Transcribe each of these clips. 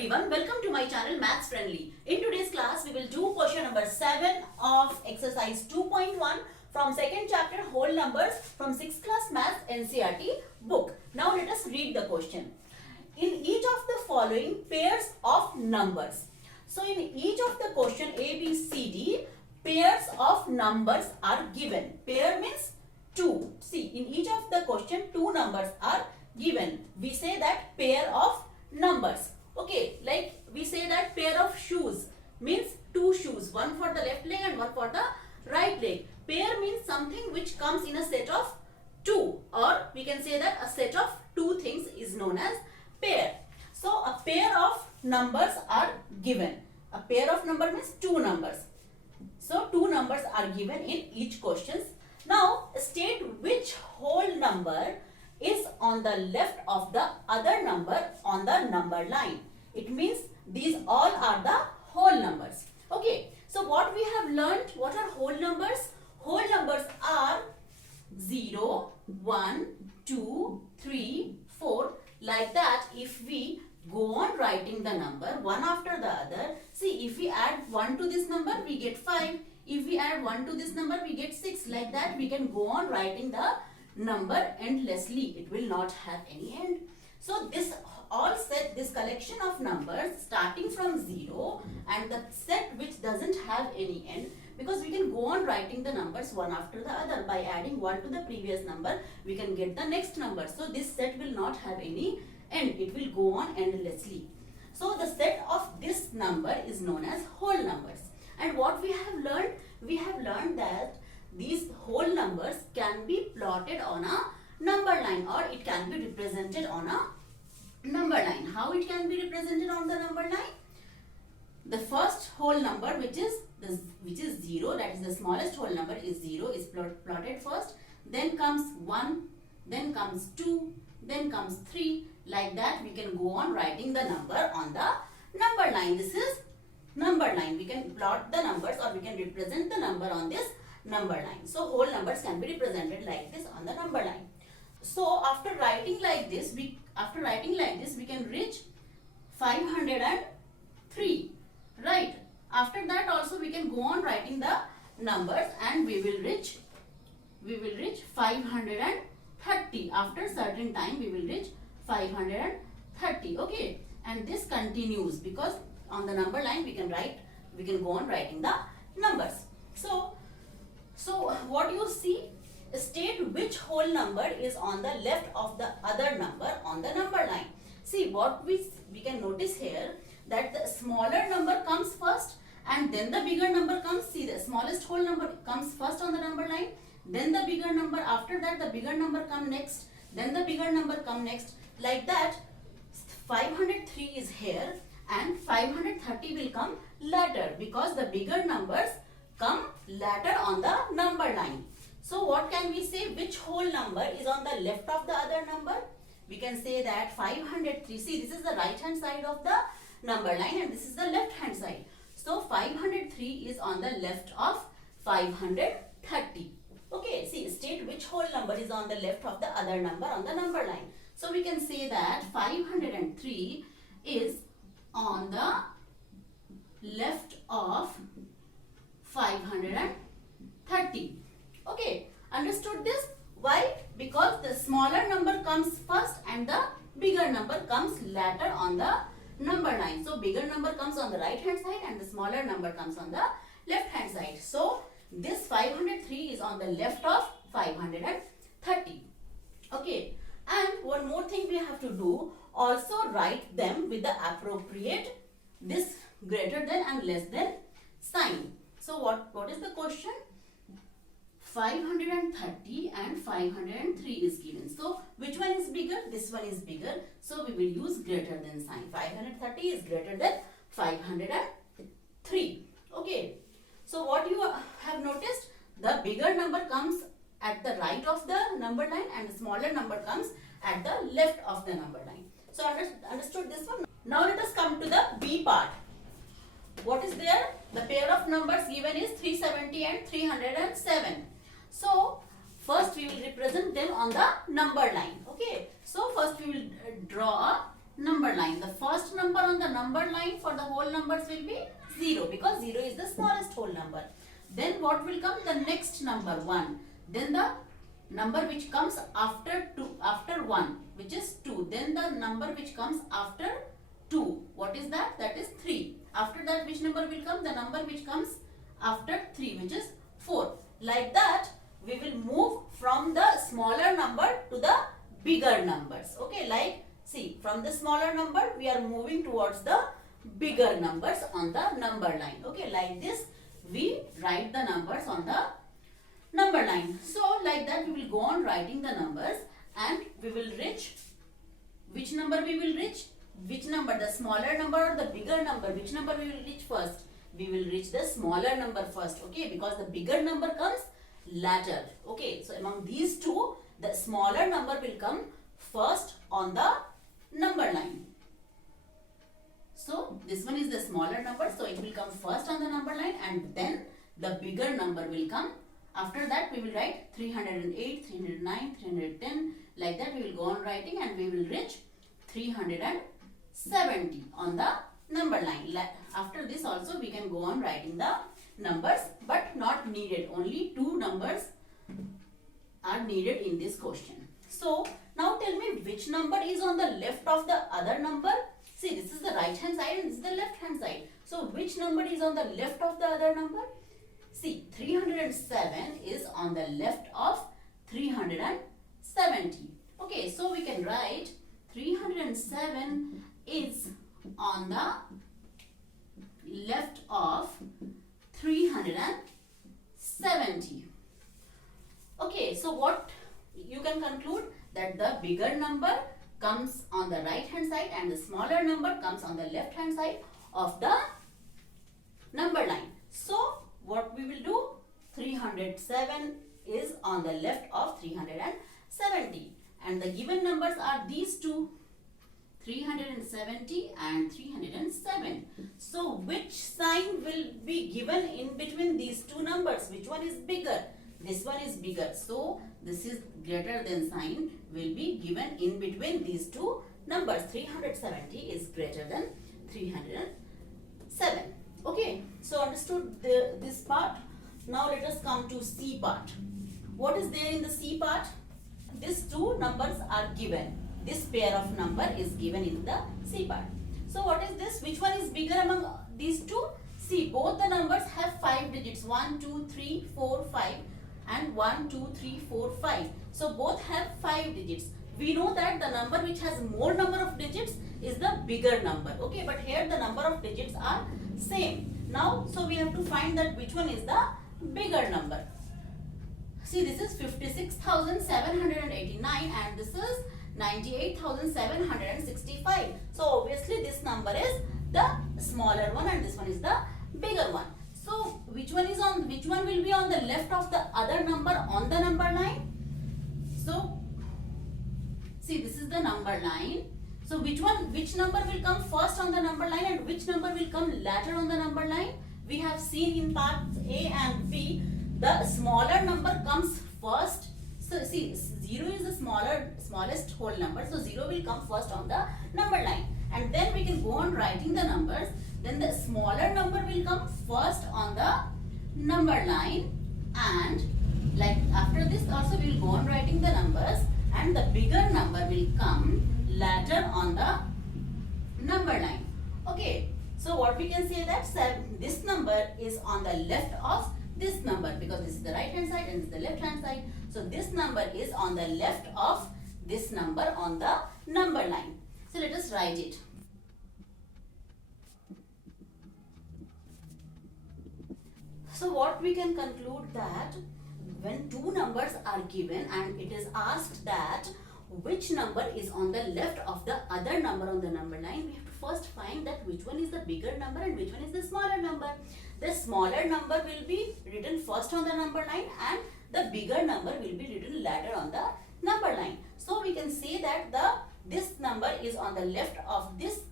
everyone, welcome to my channel Maths Friendly. In today's class, we will do question number 7 of exercise 2.1 from second chapter whole numbers from 6th class Maths NCERT book. Now let us read the question. In each of the following pairs of numbers. So in each of the question A, B, C, D, pairs of numbers are given. Pair means 2. See, in each of the question 2 numbers are given. We say that pair of numbers. Okay, like we say that pair of shoes means 2 shoes, one for the left leg and one for the right leg. Pair means something which comes in a set of 2, or we can say that a set of 2 things is known as pair. So a pair of numbers are given. A pair of number means 2 numbers. So 2 numbers are given in each questions. Now state which whole number is on the left of the other number on the number line. It means these all are the whole numbers. Okay, so what we have learned, what are whole numbers? Whole numbers are 0, 1, 2, 3, 4. Like that, if we go on writing the number one after the other, see, if we add 1 to this number, we get 5. If we add 1 to this number, we get 6. Like that, we can go on writing the number endlessly. It will not have any end. So this all set, this collection of numbers starting from 0 and the set which doesn't have any end, because we can go on writing the numbers one after the other. By adding 1 to the previous number, we can get the next number. So this set will not have any end. It will go on endlessly. So the set of this number is known as whole numbers. And what we have learned? We have learned that these whole numbers can be plotted on a number line, or it can be represented on a number line. How it can be represented on the number line? The first whole number, which is 0, that is the smallest whole number, is 0, is plotted first. Then comes 1, then comes 2, then comes 3. Like that, we can go on writing the number on the number line. This is number line. We can plot the numbers, or we can represent the number on this number line. So whole numbers can be represented like this on the number line. So after writing like this, we can reach 503. Right. After that also we can go on writing the numbers, and we will reach 530. After certain time we will reach 530. Okay. And this continues, because on the number line we can go on writing the numbers. So what you see, state which whole number is on the left of the other number on the number line. See, what we can notice here, that the smaller number comes first and then the bigger number comes. See, the smallest whole number comes first on the number line, then the bigger number. After that, the bigger number come next, then the bigger number come next. Like that, 503 is here and 530 will come later, because the bigger numbers come later on the number line. So what can we say? Which whole number is on the left of the other number? We can say that 503. See, this is the right hand side of the number line and this is the left hand side. So 503 is on the left of 530. Okay, see, state which whole number is on the left of the other number on the number line. So we can say that 503 is on the left of 530. Okay, understood this? Why? Because the smaller number comes first and the bigger number comes later on the number line. So bigger number comes on the right hand side and the smaller number comes on the left hand side. So this 503 is on the left of 530. Okay, and one more thing we have to do, also write them with the appropriate this greater than and less than sign. So what is the question? 530 and 503 is given. So which one is bigger? This one is bigger. So we will use greater than sign. 530 is greater than 503. Okay. So what you have noticed, the bigger number comes at the right of the number line and the smaller number comes at the left of the number line. So understood this one? Now let us come to the B part. What is there? The pair of numbers given is 370 and 307. So first we will represent them on the number line. Okay. So first we will draw a number line. The first number on the number line for the whole numbers will be 0 because 0 is the smallest whole number. Then what will come? The next number 1. Then the number which comes after 1, which is 2. Then the number which comes after 2. What is that? That is 3. After that, which number will come? The number which comes after 3, which is 4. Like that, we will move from the smaller number to the bigger numbers. Okay, like see, from the smaller number, we are moving towards the bigger numbers on the number line. Okay, like this, we write the numbers on the number line. So, like that, we will go on writing the numbers and we will reach, which number we will reach? Which number? The smaller number or the bigger number? Which number we will reach first? We will reach the smaller number first, okay, because the bigger number comes later. Okay, so among these two, the smaller number will come first on the number line. So this one is the smaller number, so it will come first on the number line and then the bigger number will come. After that, we will write 308, 309, 310. Like that, we will go on writing and we will reach 370 on the number line. After this also, we can go on writing the numbers, but not needed. Only 2 numbers are needed in this question. So now tell me which number is on the left of the other number. See, this is the right hand side and this is the left hand side. So which number is on the left of the other number? See, 307 is on the left of 370. Okay, so we can write 307 is on the left of 370. Okay, so what you can conclude? That the bigger number comes on the right hand side and the smaller number comes on the left hand side of the number line. So what we will do? 307 is on the left of 370 and the given numbers are these two, 370 and 307. So which sign will be given in between these two numbers? Which one is bigger? This one is bigger. So this is greater than sign will be given in between these two numbers. 370 is greater than 307. Okay, so understood this part. Now let us come to C part. What is there in the C part? These two numbers are given. This pair of number is given in the C part. So what is this? Which one is bigger among these two? See, both the numbers have 5 digits. 1, 2, 3, 4, 5 and 1, 2, 3, 4, 5. So both have 5 digits. We know that the number which has more number of digits is the bigger number. Okay, but here the number of digits are same. Now, so we have to find that which one is the bigger number. See, this is 56,789 and this is 98,765. So obviously this number is the smaller one and this one is the bigger one. So which one will be on the left of the other number on the number line? So see, this is the number line. So which number will come first on the number line and which number will come later on the number line? We have seen in parts A and B, the smaller number comes first. So see, 0 is the smallest whole number. So 0 will come first on the number line. And then we can go on writing the numbers. Then the smaller number will come first on the number line. And like after this also we will go on writing the numbers. And the bigger number will come later on the number line. Okay. So what we can say that this number is on the left of this number because this is the right hand side and this is the left hand side. So this number is on the left of this number on the number line. So let us write it. So what we can conclude that when two numbers are given and it is asked that which number is on the left of the other number on the number line, we have to first find that which one is the bigger number and which one is the smaller number. The smaller number will be written first on the number line and the bigger number will be written later on the number line. So we can say that this number is on the left of this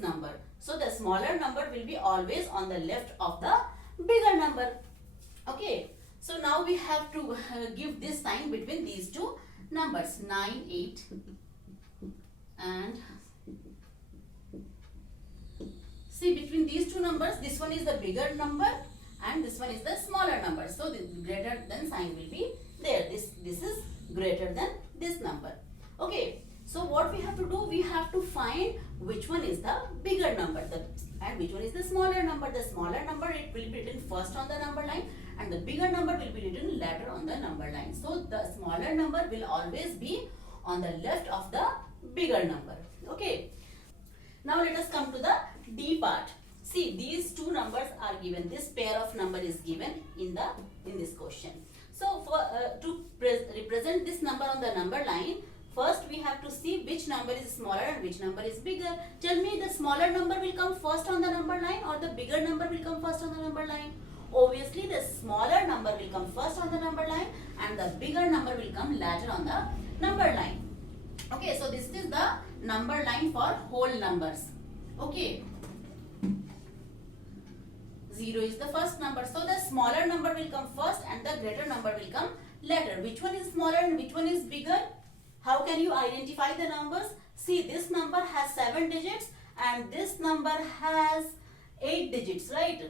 number. So the smaller number will be always on the left of the bigger number. Okay. So now we have to give this sign between these two numbers 9, 8 and two numbers, this one is the bigger number and this one is the smaller number. So the greater than sign will be there. This is greater than this number. Okay. So what we have to do, we have to find which one is the bigger number and which one is the smaller number. The smaller number, it will be written first on the number line and the bigger number will be written later on the number line. So the smaller number will always be on the left of the bigger number. Okay. Now let us come to the D part. See, these two numbers are given. This pair of number is given in this question. So for to represent this number on the number line, first we have to see which number is smaller and which number is bigger. Tell me, the smaller number will come first on the number line or the bigger number will come first on the number line? Obviously the smaller number will come first on the number line and the bigger number will come later on the number line. Okay, so this is the number line for whole numbers. Okay. 0 is the first number. So the smaller number will come first and the greater number will come later. Which one is smaller and which one is bigger? How can you identify the numbers? See, this number has 7 digits and this number has 8 digits, right?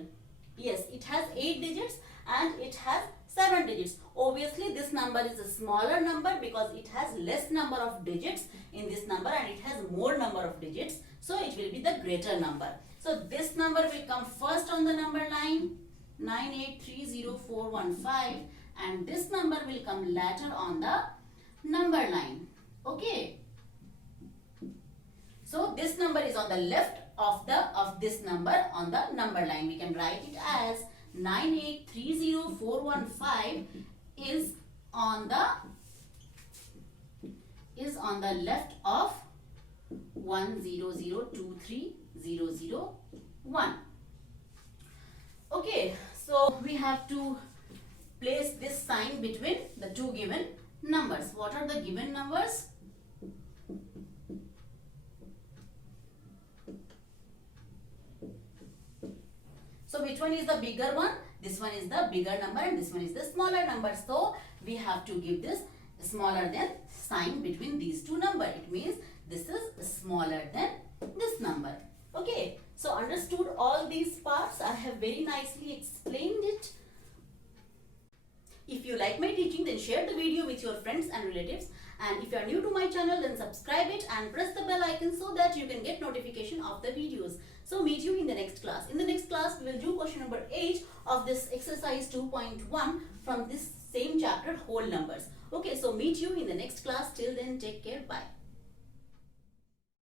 Yes, it has 8 digits and it has 7 digits. Obviously, this number is a smaller number because it has less number of digits in this number and it has more number of digits. So, it will be the greater number. So, this number will come first on the number line 9830415 and this number will come later on the number line. Okay. So, this number is on the left of this number on the number line. We can write it as 9830415 is on the left of 100230001. Okay, so we have to place this sign between the two given numbers. What are the given numbers? So which one is the bigger one? This one is the bigger number and this one is the smaller number. So we have to give this smaller than sign between these two numbers. It means this is smaller than this number. Okay. So understood all these parts. I have very nicely explained it. If you like my teaching, then share the video with your friends and relatives. And if you are new to my channel, then subscribe it and press the bell icon so that you can get notification of the videos. So meet you in the next class. In the next class, we will do question number 8 of this exercise 2.1 from this same chapter, whole numbers. Okay, so meet you in the next class. Till then, take care. Bye.